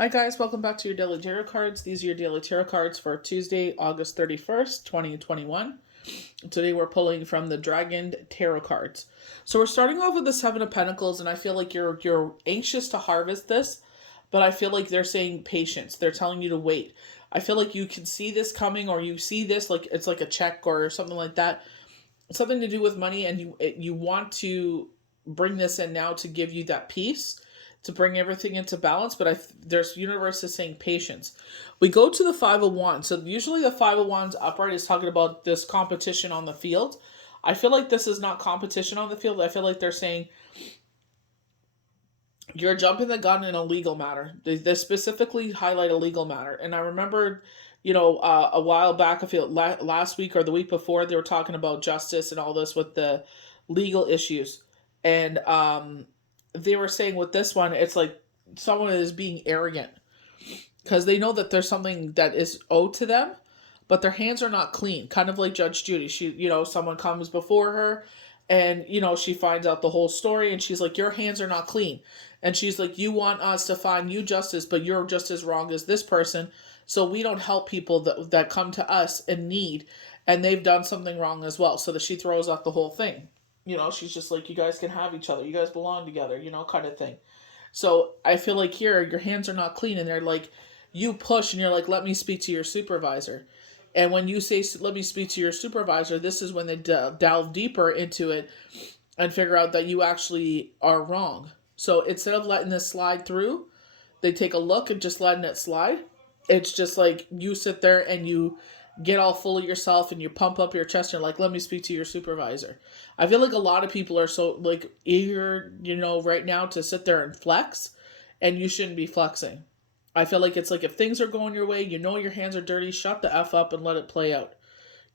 Hi guys, welcome back to your daily tarot cards. These are your daily tarot cards for Tuesday, August 31st, 2021. Today we're pulling from the Dragon Tarot cards. So we're starting off with the Seven of Pentacles, and I feel like you're anxious to harvest this, but I feel like they're saying patience. They're telling you to wait. I feel like you can see this coming, or you see this like it's like a check or something like that. Something to do with money, and you want to bring this in now to give you that peace, to bring everything into balance. But there's universe is saying patience. We go to the Five of Wands. So usually the Five of Wands upright is talking about this competition on the field. I feel like this is not competition on the field. I feel like they're saying you're jumping the gun in a legal matter. They specifically highlight a legal matter. And I remember, a while back, I feel last week or the week before, they were talking about justice and all this with the legal issues. And they were saying with this one, it's like someone is being arrogant because they know that there's something that is owed to them, but their hands are not clean. Kind of like Judge Judy. Someone comes before her and, she finds out the whole story and she's like, your hands are not clean. And she's like, you want us to find you justice, but you're just as wrong as this person. So we don't help people that come to us in need and they've done something wrong as well. So that she throws out the whole thing. She's just like, you guys can have each other. You guys belong together, kind of thing. So I feel like here, your hands are not clean and they're like, you push and you're like, let me speak to your supervisor. And when you say, let me speak to your supervisor, this is when they delve deeper into it and figure out that you actually are wrong. So instead of letting this slide through, they take a look and just letting it slide. It's just like you sit there and you get all full of yourself and you pump up your chest and you're like, let me speak to your supervisor. I feel like a lot of people are so like eager, right now to sit there and flex, and you shouldn't be flexing. I feel like it's like if things are going your way, your hands are dirty, shut the F up and let it play out.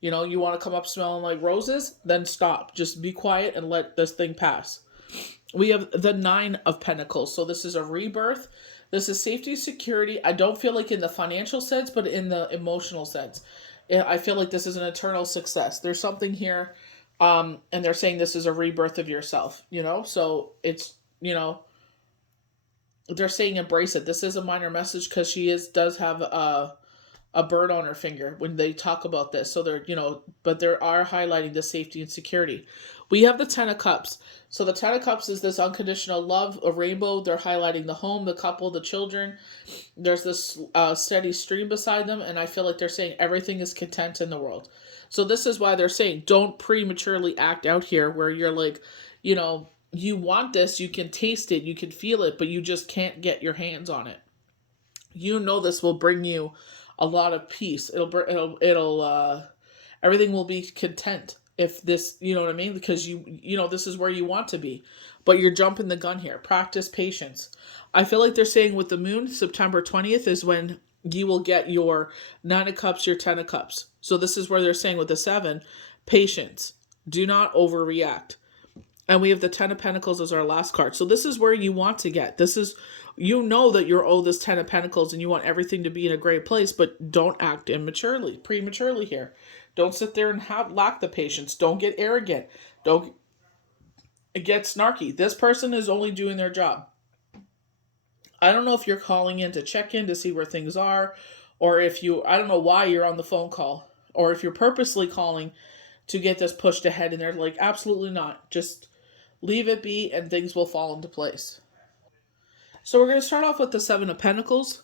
You want to come up smelling like roses, then stop. Just be quiet and let this thing pass. We have the Nine of Pentacles. So this is a rebirth. This is safety, security. I don't feel like in the financial sense, but in the emotional sense. I feel like this is an eternal success. There's something here, and they're saying this is a rebirth of yourself, So it's, they're saying embrace it. This is a minor message because does have a bird on her finger when they talk about this. So they're, but they are highlighting the safety and security. We have the Ten of Cups. So the Ten of Cups is this unconditional love, a rainbow. They're highlighting the home, the couple, the children. There's this steady stream beside them. And I feel like they're saying everything is content in the world. So this is why they're saying don't prematurely act out here where you're like, you want this, you can taste it, you can feel it, but you just can't get your hands on it. This will bring you a lot of peace. Everything will be content if this, you know what I mean? Because this is where you want to be, but you're jumping the gun here. Practice patience. I feel like they're saying with the moon, September 20th is when you will get your Nine of Cups, your Ten of Cups. So this is where they're saying with the Seven, patience. Do not overreact. And we have the Ten of Pentacles as our last card. So this is where you want to get. This is, that you're owed this Ten of Pentacles and you want everything to be in a great place, but don't act prematurely here. Don't sit there and lack the patience. Don't get arrogant. Don't get snarky. This person is only doing their job. I don't know if you're calling in to check in to see where things are, or if I don't know why you're on the phone call, or if you're purposely calling to get this pushed ahead, and they're like, absolutely not. Just leave it be and things will fall into place. So we're going to start off with the Seven of Pentacles.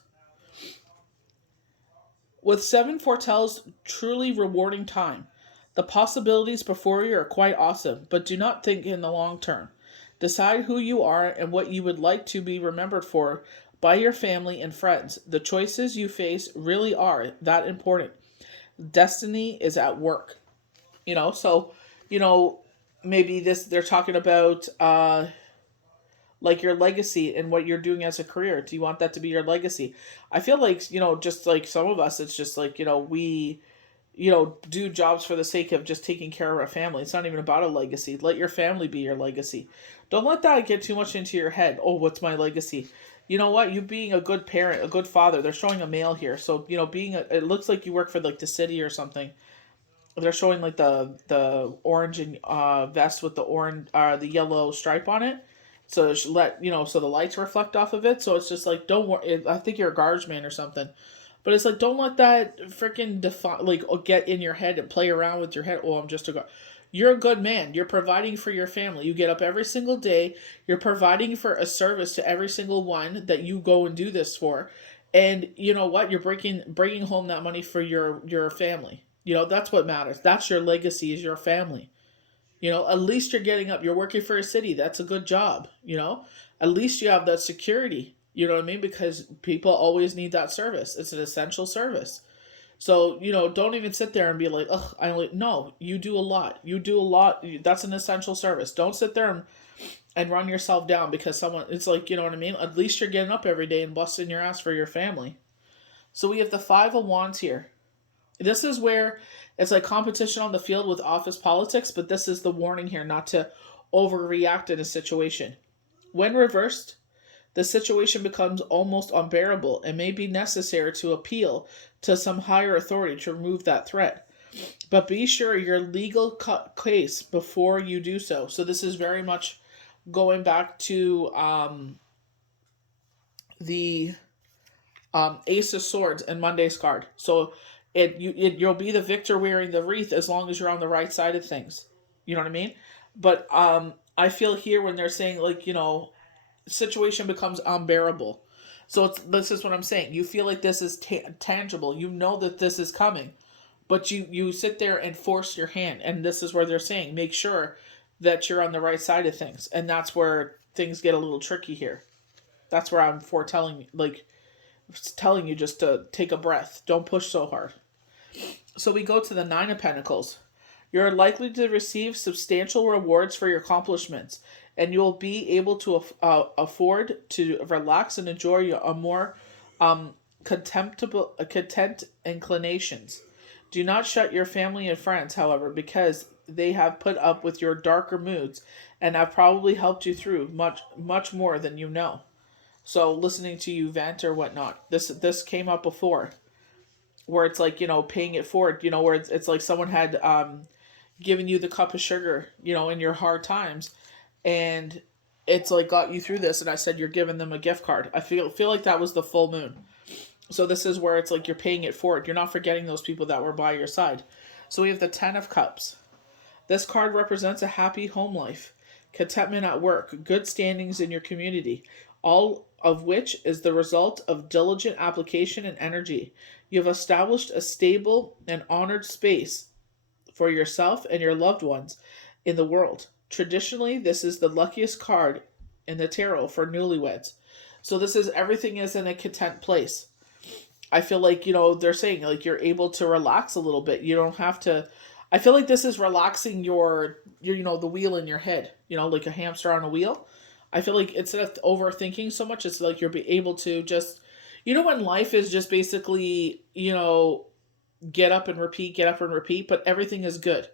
With seven foretells truly rewarding time. The possibilities before you are quite awesome, but do not think in the long term. Decide who you are and what you would like to be remembered for by your family and friends. The choices you face really are that important. Destiny is at work. So, maybe they're talking about like your legacy and what you're doing as a career. Do you want that to be your legacy? I feel like, just like some of us, it's just like, we, do jobs for the sake of just taking care of our family. It's not even about a legacy. Let your family be your legacy. Don't let that get too much into your head. Oh, what's my legacy? You know what? You being a good parent, a good father. They're showing a male here. So, it looks like you work for like the city or something. They're showing like the orange and vest with the orange the yellow stripe on it. So so the lights reflect off of it. So it's just like, don't worry. I think you're a garbage man or something. But it's like, don't let that freaking get in your head and play around with your head. Oh, I'm just a You're a good man. You're providing for your family. You get up every single day. You're providing for a service to every single one that you go and do this for. And you know what? You're bringing home that money for your family. That's what matters. That's your legacy, is your family. At least you're getting up. You're working for a city. That's a good job. At least you have that security. You know what I mean? Because people always need that service. It's an essential service. So, don't even sit there and be like, ugh, no, you do a lot. You do a lot. That's an essential service. Don't sit there and run yourself down because it's like, you know what I mean? At least you're getting up every day and busting your ass for your family. So we have the Five of Wands here. This is where it's like competition on the field with office politics, but this is the warning here not to overreact in a situation. When reversed, the situation becomes almost unbearable and may be necessary to appeal to some higher authority to remove that threat. But be sure your legal case before you do so. So this is very much going back to the Ace of Swords and Monday's card. So you'll be the victor wearing the wreath as long as you're on the right side of things. You know what I mean? But I feel here when they're saying situation becomes unbearable. So this is what I'm saying. You feel like this is tangible. You know that this is coming, but you sit there and force your hand. And this is where they're saying, make sure that you're on the right side of things. And that's where things get a little tricky here. That's where I'm foretelling, telling you just to take a breath. Don't push so hard. So we go to the Nine of Pentacles. You're likely to receive substantial rewards for your accomplishments, and you'll be able to afford to relax and enjoy a more content inclinations. Do not shut your family and friends, however, because they have put up with your darker moods and have probably helped you through much more than you know. So listening to you vent or whatnot, this came up before, where it's like paying it forward, where it's like someone had given you the cup of sugar, in your hard times, and it's like got you through this. And I said you're giving them a gift card. I feel like that was the full moon. So this is where it's like you're paying it forward. You're not forgetting those people that were by your side. So we have the Ten of Cups. This card represents a happy home life, contentment at work, good standings in your community, all of which is the result of diligent application and energy. You have established a stable and honored space for yourself and your loved ones in the world. Traditionally, this is the luckiest card in the tarot for newlyweds. So this is everything is in a content place. I feel like, they're saying like you're able to relax a little bit. You don't have to. I feel like this is relaxing your the wheel in your head, like a hamster on a wheel. I feel like instead of overthinking so much, it's like you're able to just, when life is just basically, get up and repeat, but everything is good.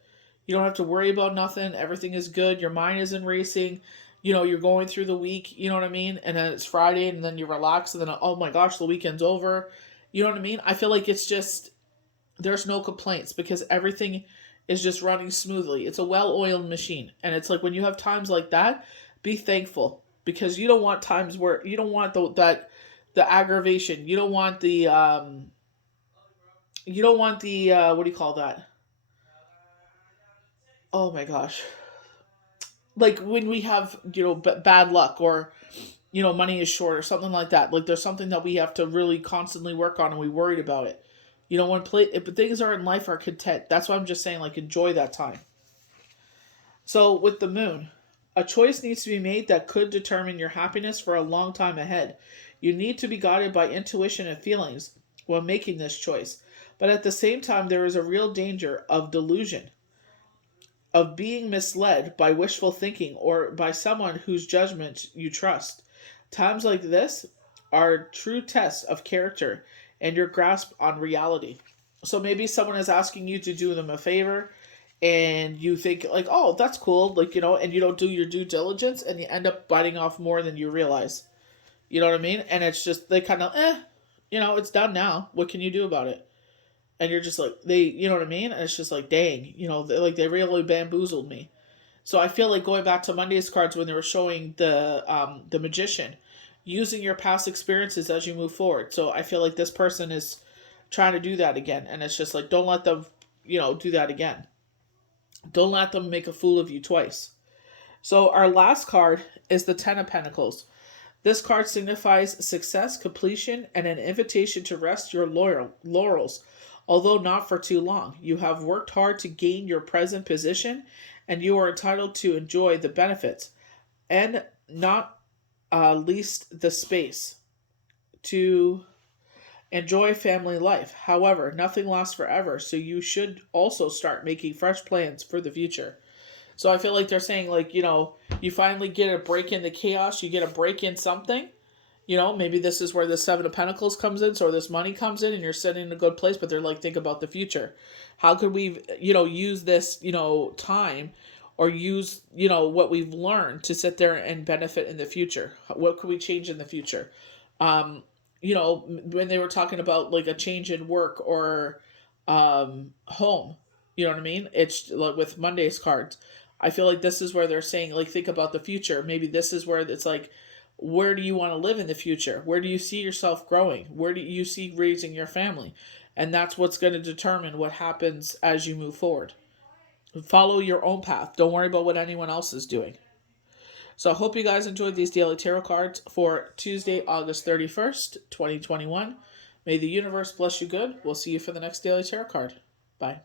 You don't have to worry about nothing. Everything is good. Your mind isn't racing. You're going through the week, you know what I mean? And then it's Friday and then you relax and then, oh my gosh, the weekend's over. You know what I mean? I feel like it's just, there's no complaints because everything is just running smoothly. It's a well-oiled machine. And it's like when you have times like that, be thankful because you don't want times where you don't want the aggravation. You don't want the what do you call that? Oh my gosh. Like when we have, bad luck or money is short or something like that. Like there's something that we have to really constantly work on and we worried about it. But things are in life are content. That's why I'm just saying like enjoy that time. So with the moon, a choice needs to be made that could determine your happiness for a long time ahead. You need to be guided by intuition and feelings when making this choice. But at the same time, there is a real danger of delusion, of being misled by wishful thinking or by someone whose judgment you trust. Times like this are true tests of character and your grasp on reality. So maybe someone is asking you to do them a favor and you think like, oh, that's cool, and you don't do your due diligence and you end up biting off more than you realize. You know what I mean? And it's just, they kind of, it's done now. What can you do about it? And you're just like, you know what I mean? And it's just like, dang, they really bamboozled me. So I feel like going back to Monday's cards when they were showing the magician, using your past experiences as you move forward. So I feel like this person is trying to do that again, and it's just like, don't let them, do that again. Don't let them make a fool of you twice. So our last card is the Ten of Pentacles. This card signifies success, completion, and an invitation to rest your laurels, although not for too long. You have worked hard to gain your present position, and you are entitled to enjoy the benefits, and not least the space to enjoy family life. However, nothing lasts forever, so you should also start making fresh plans for the future. So I feel like they're saying, like, you finally get a break in the chaos, you get a break in something. Maybe this is where the Seven of Pentacles comes in, so this money comes in and you're sitting in a good place, but they're like, think about the future. How could we, use this, time, or use, what we've learned to sit there and benefit in the future? What could we change in the future? When they were talking about like a change in work or home, you know what I mean? It's like with Monday's cards. I feel like this is where they're saying, like, think about the future. Maybe this is where it's like, where do you want to live in the future? Where do you see yourself growing? Where do you see raising your family? And that's what's going to determine what happens as you move forward. Follow your own path. Don't worry about what anyone else is doing. So I hope you guys enjoyed these daily tarot cards for Tuesday, August 31st, 2021. May the universe bless you good. We'll see you for the next daily tarot card. Bye.